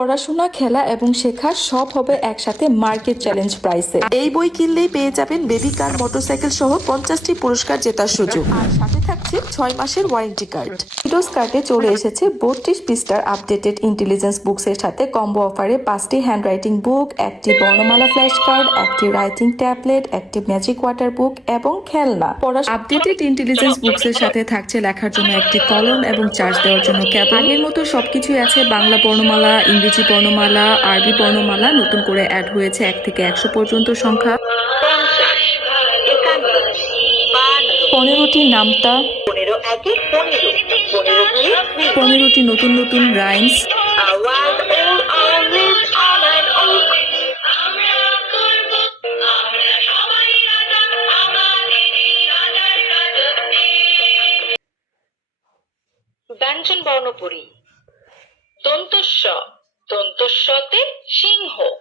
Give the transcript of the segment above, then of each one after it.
পড়াশোনা খেলা এবং শেখা সব হবে একসাথে মার্কেট চ্যালেঞ্জ প্রাইসে। এই বই কিনলেই পেয়ে যাবেন বেবি কার মোটরসাইকেল সহ পঞ্চাশটি পুরস্কার জেতার সুযোগ। আর সাথে থাকছে ছয় মাসের ওয়ারেন্টি কার্ড ভিডিওস কার্ডে চলে এসেছে বত্রিশ পৃষ্ঠার আপডেটেড ইন্টেলিজেন্স বুকস এর সাথে কম্বো অফারে পাঁচটি হ্যান্ডরাইটিং বুক একটি বর্ণমালা ফ্ল্যাশ কার্ড একটি রাইটিং ট্যাবলেট একটি ম্যাজিক ওয়াটার বুক এবং খেলনা। পড়া আপডেটেড ইন্টেলিজেন্স বুকস এর সাথে থাকছে লেখার জন্য একটি কলম এবং চার্জ দেওয়ার জন্য ক্যাব আগের মতো সবকিছুই আছে, বাংলা বর্ণমালা, ইংরেজি বর্ণমালা, আরবি বর্ণমালা, নতুন করে অ্যাড হয়েছে এক থেকে একশো পর্যন্ত সংখ্যা। পনেরোটি নামতা। পনেরোটি নতুন নতুন রাইমস. ব্যঞ্জন বর্ণপরী। দন্তস্ব দন্তস্বতে সিংহ।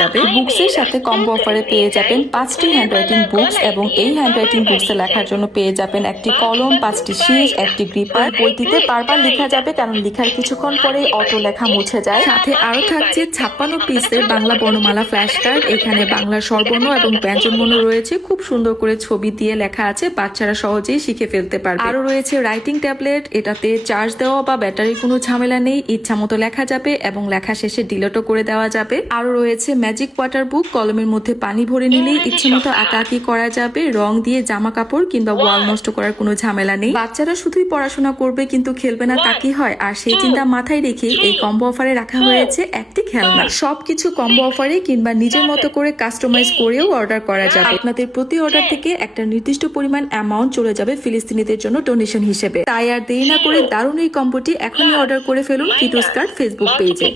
আই বুকসের সাথে কম্বো অফারে পেয়ে যাবেন পাঁচটি হ্যান্ডরাইটিং বুকস এবং এই হ্যান্ডরাইটিং বুকসে লেখার জন্য পেয়ে যাবেন একটি কলম, পাঁচটি শীষ একটি গ্রিপার বইটিতে বারবার লেখা যাবে, কারণ লেখার কিছুক্ষণ পরেই অটো লেখা মুছে যায়। সাথে আরও থাকছে ছাপ্পান্ন পিসের বাংলা বর্ণমালা ফ্ল্যাশ কার্ড এখানে বাংলার স্বরবর্ণ এবং ব্যঞ্জনবর্ণ রয়েছে। খুব সুন্দর করে ছবি দিয়ে লেখা আছে। বাচ্চারা সহজেই শিখে ফেলতে পারবে। আরও রয়েছে রাইটিং ট্যাবলেট এটাতে চার্জ দেওয়া বা ব্যাটারির কোনো ঝামেলা নেই। ইচ্ছা মতো লেখা যাবে এবং লেখা শেষে ডিলেটও করে দেওয়া যাবে। আরও রয়েছে ম্যাজিক ওয়াটার বুক কলমের মধ্যে পানি ভরে নিলেই ইচ্ছে মতো আঁকাআঁকি করা যাবে রং দিয়ে জামা কাপড় কিংবা ওয়াল নষ্ট করার কোনো ঝামেলা নেই। বাচ্চারা শুধুই পড়াশোনা করবে কিন্তু খেলবে না তা কি হয়? আর সেই চিন্তা মাথায় রেখে এই কম্বো অফারে রাখা হয়েছে একটি খেলনা। সবকিছু কম্বো অফারে কিংবা নিজের মতো করে কাস্টমাইজ করেও অর্ডার করা যাবে। আপনাদের প্রতি অর্ডার থেকে একটা নির্দিষ্ট পরিমাণ অ্যামাউন্ট চলে যাবে ফিলিস্তিনিদের জন্য ডোনেশন হিসেবে। তাই আর দেরি না করে দারুণ এই কম্বোটি এখনই অর্ডার করে ফেলুন কিটোস কার্ড ফেসবুক পেজে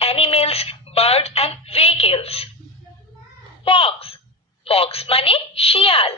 Animals, bird and vehicles. Fox. Fox মানে শিয়াল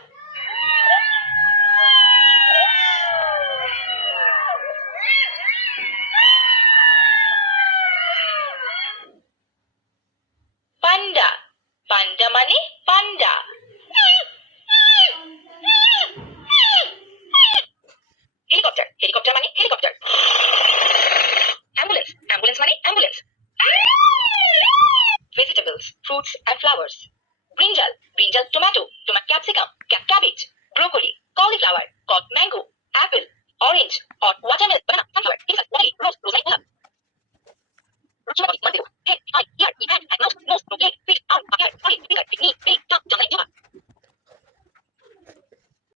flowers. Brinjal, brinjal tomato, tomato capsicum, cabbage, broccoli, cauliflower, cod mango, apple,